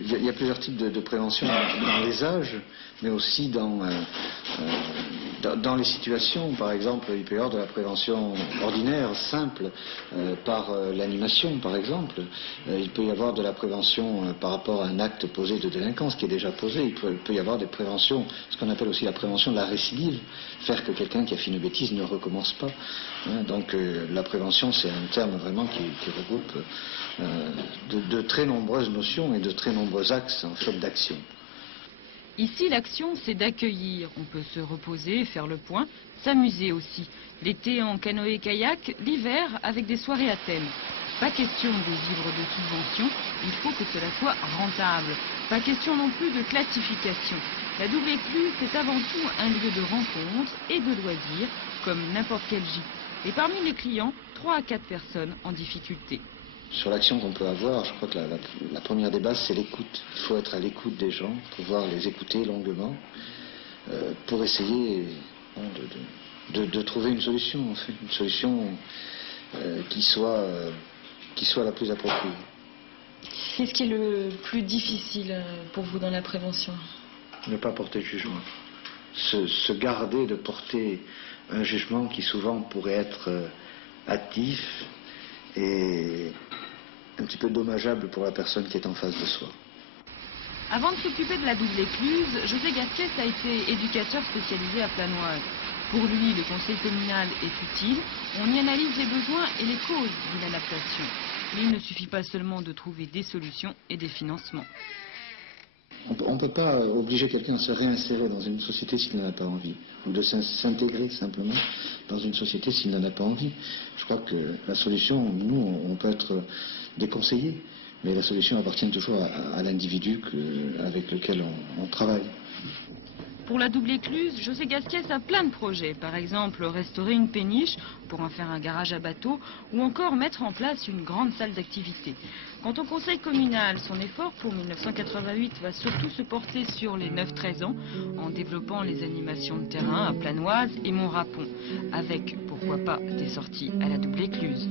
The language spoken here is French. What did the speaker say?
il y a plusieurs types de prévention dans les âges, mais aussi dans les situations. Par exemple, il peut y avoir de la prévention ordinaire, simple, par l'animation, par exemple. Il peut y avoir de la prévention par rapport à un acte posé de délinquance qui est déjà posé. Il peut y avoir des préventions, ce qu'on appelle aussi la prévention de la récidive, faire que quelqu'un qui a fait une bêtise ne recommence pas. Donc la prévention, c'est un terme vraiment qui regroupe de très nombreuses notions et de très nombreux axes en fait d'action. Ici, l'action, c'est d'accueillir. On peut se reposer, faire le point, s'amuser aussi. L'été en canoë-kayak, l'hiver avec des soirées à thème. Pas question de vivre de subventions, il faut que cela soit rentable. Pas question non plus de classification. La double écluse, c'est avant tout un lieu de rencontre et de loisirs, comme n'importe quel gîte. Et parmi les clients, 3 à 4 personnes en difficulté. Sur l'action qu'on peut avoir, je crois que la première des bases, c'est l'écoute. Il faut être à l'écoute des gens, pouvoir les écouter longuement, pour essayer de trouver une solution, en fait, une solution qui soit la plus appropriée. Qu'est-ce qui est le plus difficile pour vous dans la prévention? Ne pas porter de jugement. Se garder de porter un jugement qui souvent pourrait être hâtif et un petit peu dommageable pour la personne qui est en face de soi. Avant de s'occuper de la double écluse, José Gasquès a été éducateur spécialisé à Planoise. Pour lui, le conseil communal est utile. On y analyse les besoins et les causes d'une adaptation. Mais il ne suffit pas seulement de trouver des solutions et des financements. On ne peut pas obliger quelqu'un à se réinsérer dans une société s'il n'en a pas envie, ou de s'intégrer simplement dans une société s'il n'en a pas envie. Je crois que la solution, nous, on peut être des conseillers, mais la solution appartient toujours à l'individu avec lequel on travaille. Pour la double écluse, José Gasquès a plein de projets. Par exemple, restaurer une péniche pour en faire un garage à bateau ou encore mettre en place une grande salle d'activité. Quant au conseil communal, son effort pour 1988 va surtout se porter sur les 9-13 ans en développant les animations de terrain à Planoise et Montrapon, avec, pourquoi pas, des sorties à la double écluse.